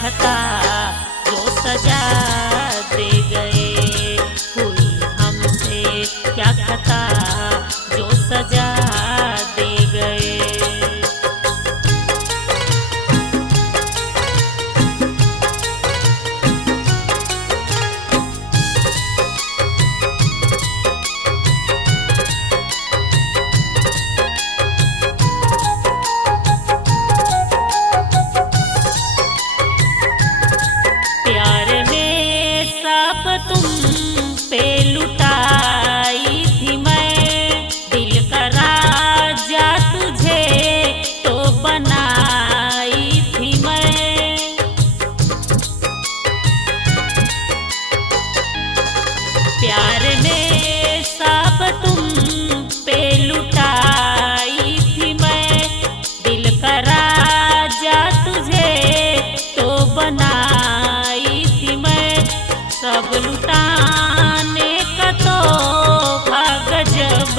खता जो सजा दे गए। हुई हमसे क्या खता जो सजा दे गए। प्यार में सब तुम पे लुटाई थी मैं, दिल का राजा तुझे तो बनाई थी मैं। प्यार में सब तुम पे लुटाई थी मैं, दिल का राजा तुझे तो बनाई थी मैं। सब लुटाने का तो गजब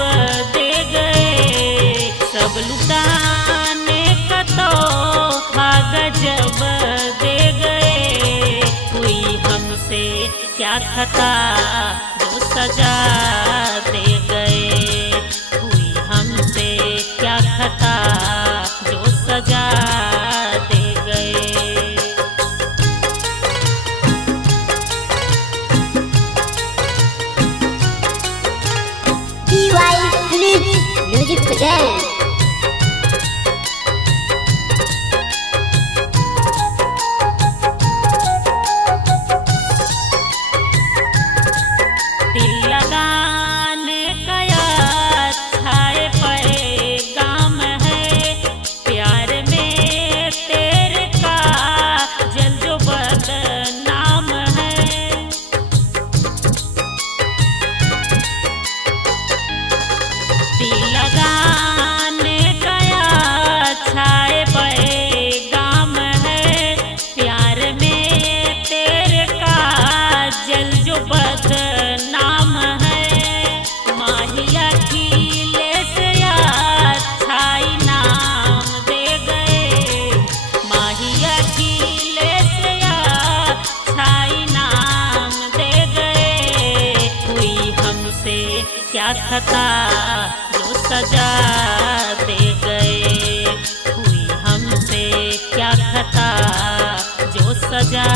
दे गए। सब लुटाने का तो गजब दे गए। हुई हमसे क्या खता जो सजा दे गए। हुई हमसे क्या खता जो सजा दे गए। Music presents. दिल लगाने का अच्छाए पैगाम है। प्यार में तेरे का जल जो बदनाम है। दिल लगाने का अच्छाए पैगाम है। प्यार में तेरे का जल जो बदनाम है। माहिया खिले से अच्छाई नाम दे गए। माहिया खिले से अच्छाई नाम दे गए। हुई हमसे क्या खता जो सजा दे गए। हुई हमसे क्या खता जो सजा